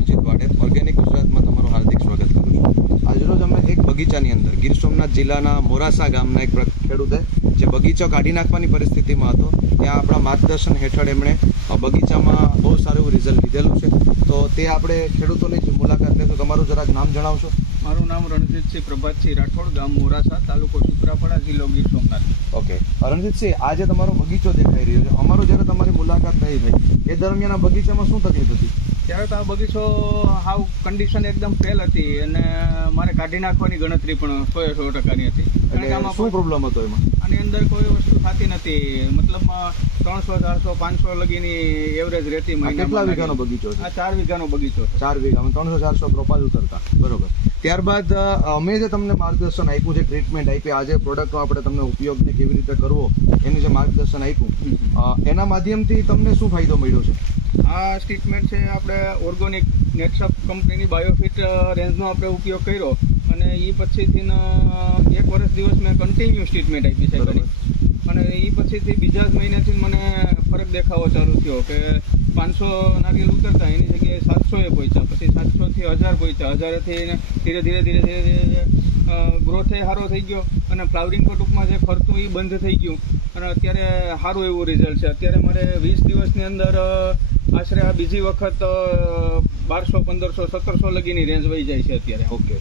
Ranjit Vader organic ગુજરાતમાં તમારું હાર્દિક સ્વાગત કરું છું। આજરોજ અમે એક બગીચાની અંદર ગીર સોમનાથ જિલ્લાના મોરાસા ગામના એક ખેડૂતે જે બગીચો કાઢી નાખવાની પરિસ્થિતિમાં હતો, ત્યાં આપણા માર્ગદર્શન હેઠળ એમણે બગીચામાં બહુ સારું એવું રિઝલ્ટ લીધેલું છે। તો તે આપણે ખેડૂતોની જ મુલાકાત લેશું। તમારું જરાક નામ જણાવશો? મારું નામ રણજીતસિંહ પ્રભાતસિંહ રાઠોડ, ગામ મોરાસા, તાલુકો સુત્રાપાડા, જિલ્લો ગીર સોમનાથ। ઓકે રણજીતસિંહ, આજે તમારો બગીચો દેખાઈ રહ્યો છે। અમારો જ્યારે તમારી મુલાકાત થઈ ભાઈ, એ દરમિયાન આ બગીચામાં શું તકલીફ હતી? ત્યારે તો આ બગીચો હાવ કન્ડિશન એકદમ ફેલ હતી અને મારે કાઢી નાખવાની ગણતરી પણ 100% હતી। કારણ કે આમાં શું પ્રોબ્લેમ હતો એમાં? આની અંદર કોઈ વસ્તુ થતી નથી, મતલબ 300, 400, 500 લગીની એવરેજ રહેતી મહિના। કેટલા વીઘાનો બગીચો છે? આ 4 વીઘાનો બગીચો છે। 4 વીઘામાં 300-400 પ્રોપાલ ઉતરતા, બરોબર। ત્યારબાદ અમે જે તમને માર્ગદર્શન આપ્યું છે, ટ્રીટમેન્ટ આપી, આજે પ્રોડક્ટનો આપણે તમને ઉપયોગને કેવી રીતે કરવો એનું જે માર્ગદર્શન આપ્યું, એના માધ્યમથી તમને શું ફાયદો મળ્યો છે? આ ટ્રીટમેન્ટ છે આપણે ઓર્ગોનિક નેટસપ કંપનીની બાયોફિટ રેન્જનો આપણે ઉપયોગ કર્યો અને એ પછીથી 1 વર્ષ દિવસ મેં કન્ટિન્યુઅસ ટ્રીટમેન્ટ આપી છે અને એ પછીથી બીજા જ મહિનાથી મને ફરક દેખાવો ચાલુ થયો કે 500 નારિયેલ ઉતરતા એની જગ્યાએ 700 પહોંચ્યા, પછી 700 થી 1000 પહોંચ્યા, 1000 થી ધીરે ધીરે ગ્રોથ સારો થઈ ગયો અને ફ્લાવરિંગ પણ ટૂંકમાં જે ફરતું એ બંધ થઈ ગયું અને અત્યારે સારું એવું રિઝલ્ટ છે। અત્યારે મારે 20 દિવસની અંદર આશરે આ બીજી વખત 1200, 1500, 1700 લગીની રેન્જ વહી જાય છે અત્યારે। ઓકે,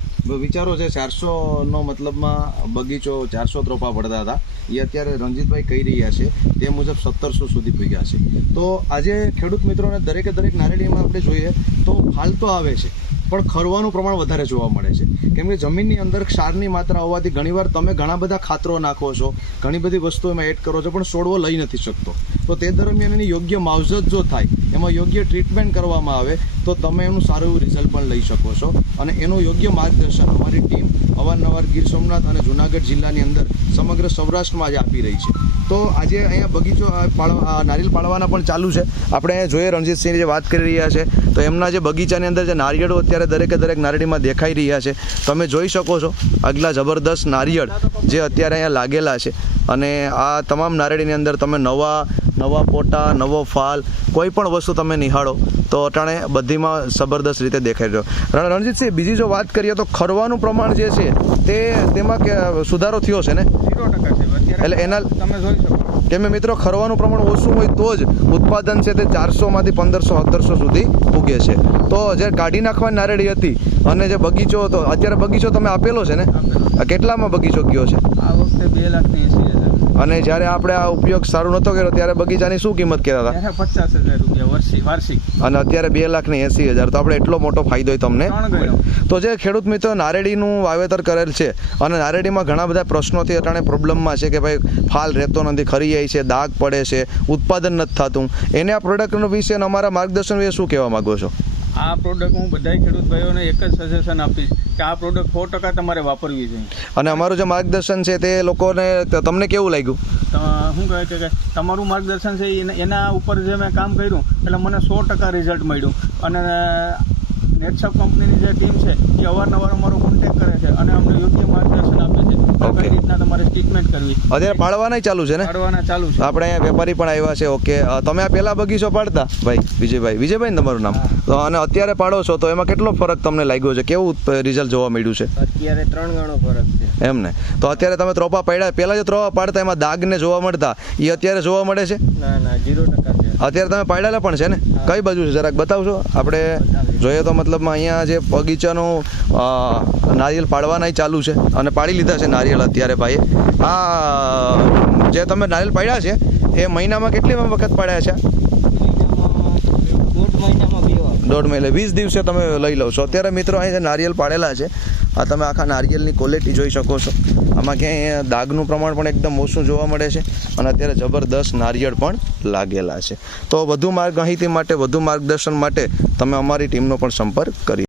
વિચારો છે 400નો મતલબમાં બગીચો 400 ત્રોપા પડતા હતા, એ અત્યારે રણજીતભાઈ કહી રહ્યા છે તે મુજબ 1700 સુધી પહોંચ્યા છે। તો આજે ખેડૂત મિત્રોને દરેકે દરેક નારેડીમાં આપણે જોઈએ તો ફાલ તો આવે છે પણ ખરવાનું પ્રમાણ વધારે જોવા મળે છે, કેમ કે જમીનની અંદર ક્ષારની માત્રા હોવાથી ઘણીવાર તમે ઘણા બધા ખાતરો નાખો છો, ઘણી બધી વસ્તુઓ એમાં એડ કરો છો પણ છોડવો લઈ નથી શકતો। તો તે દરમિયાન એની યોગ્ય માવજત જો થાય, એમાં યોગ્ય ટ્રીટમેન્ટ કરવામાં આવે તો તમે એનું સારું એવું રિઝલ્ટ પણ લઈ શકો છો અને એનું યોગ્ય માર્ગદર્શન અમારી ટીમ અવારનવાર ગીર સોમનાથ અને જુનાગઢ જિલ્લાની અંદર સમગ્ર સૌરાષ્ટ્રમાં આજે આપી રહી છે। તો આજે અહીંયા બગીચો નારિયેળ પાડવાના પણ ચાલુ છે। આપણે અહીંયા જોઈએ રણજીતસિંહ જે વાત કરી રહ્યા છે તો એમના જે બગીચાની અંદર જે નારિયેળો અત્યારે દરેકે દરેક નારિયેળીમાં દેખાઈ રહ્યા છે, તમે જોઈ શકો છો આગલા જબરદસ્ત નારિયેળ જે અત્યારે અહીંયા લાગેલા છે અને આ તમામ નારિયેળીની અંદર તમે નવા પોટા, નવો ફાલ, કોઈ પણ વસ્તુ તમે નિહાળો તો અટાણે બધીમાં જબરદસ્ત રીતે દેખાઈ રહ્યો। રણજીતસિંહ, બીજી જો વાત કરીએ તો ખરવાનું પ્રમાણ જે છે તેમાં સુધારો થયો છે ને? 0% છે એટલે એના તમે જોઈ શકો કેમ મિત્રો ખરવાનું પ્રમાણ ઓછું હોય તો જ ઉત્પાદન છે તે 400માંથી 1500-1700 સુધી ઉગે છે। તો જે કાઢી નાખવાની નારેડી હતી અને જે બગીચો હતો, અત્યારે બગીચો તમે આપેલો છે ને, કેટલામાં બગીચો ગયો છે? આ વખતે 2,80,000। અને જ્યારે આપણે આ ઉપયોગ સારું નહોતો કર્યો ત્યારે બગીચાની શું કિંમત કહેતા હતા? 50,000 રૂપિયા વાર્ષિક, અને અત્યારે 2,80,000। તો આપણે એટલો મોટો ફાયદો તમને ગણો। તો જે ખેડૂત મિત્રો નારેડીનું વાવેતર કરેલ છે અને નારેડીમાં ઘણા બધા પ્રશ્નોથી અટાણે પ્રોબ્લેમમાં છે કે ભાઈ ફાલ રહેતો નથી, ખરી જાય છે, દાગ પડે છે, ઉત્પાદન નથી થતું, એને આ પ્રોડક્ટ વિશે અમારા માર્ગદર્શન વિશે શું કહેવા માંગો છો? આ પ્રોડક્ટ હું બધા ખેડૂત ભાઈઓને એક જ સજેશન આપીશ કે આ પ્રોડક્ટ 100% તમારે વાપરવી જોઈએ। અને અમારું જે માર્ગદર્શન છે તે લોકોને તમને કેવું લાગ્યું? શું કહે કે તમારું માર્ગદર્શન છે એના ઉપર જે મેં કામ કર્યું એટલે મને 100% રિઝલ્ટ મળ્યું અને નેટસપ કંપનીની જે ટીમ છે એ અવારનવાર અમારો કોન્ટેક્ટ કરે છે અને અમને યોગ્ય માર્ગદર્શન આપે છે કઈ રીતના તમારે ટ્રીટમેન્ટ કરવી। અત્યારે પાડવાના ચાલુ છે ને? પાડવાના ચાલુ છે। આપણે અહીંયા વેપારી પણ આવ્યા છે। ઓકે, તમે આ પહેલા બગીચો પાડતા ભાઈ? વિજયભાઈ ને તમારું નામ? તો અને અત્યારે પાડો છો તો એમાં કેટલો ફરક તમને લાગ્યો છે? કેવું રિઝલ્ટ જોવા મળ્યું છે? અત્યારે 3 ગણો ફરક છે એમ ને? તો અત્યારે તમે ત્રોપા પાડ્યા, પહેલા જે ત્રોપા પાડતા એમાં દાગને જોવા મળતા, એ અત્યારે જોવા મળે છે? ના 0% છે। અત્યારે તમે પાડેલા પણ છે ને? કઈ બાજુ છે જરાક બતાવશો? આપણે જોઈએ તો મતલબમાં અહીંયા જે બગીચાનું નારિયેળ પાડવાના ચાલુ છે અને પાડી લીધા છે નારિયેળ અત્યારે ભાઈ। આ જે તમે નારિયેળ પાડ્યા છે એ મહિનામાં કેટલી વખત પાડ્યા છે? 1.5 મહિને 20 દિવસે તમે લઈ લો છો। અત્યારે મિત્રો અહીં જે નારિયેળ પાડેલા છે, આ તમે આખા નારિયેળની ક્વોલિટી જોઈ શકો છો, આમાં ક્યાંય દાગનું પ્રમાણ પણ એકદમ ઓછું જોવા મળે છે અને અત્યારે જબરદસ્ત નારિયેળ પણ લાગેલા છે। તો વધુ માહિતી માટે, વધુ માર્ગદર્શન માટે તમે અમારી ટીમનો પણ સંપર્ક કરી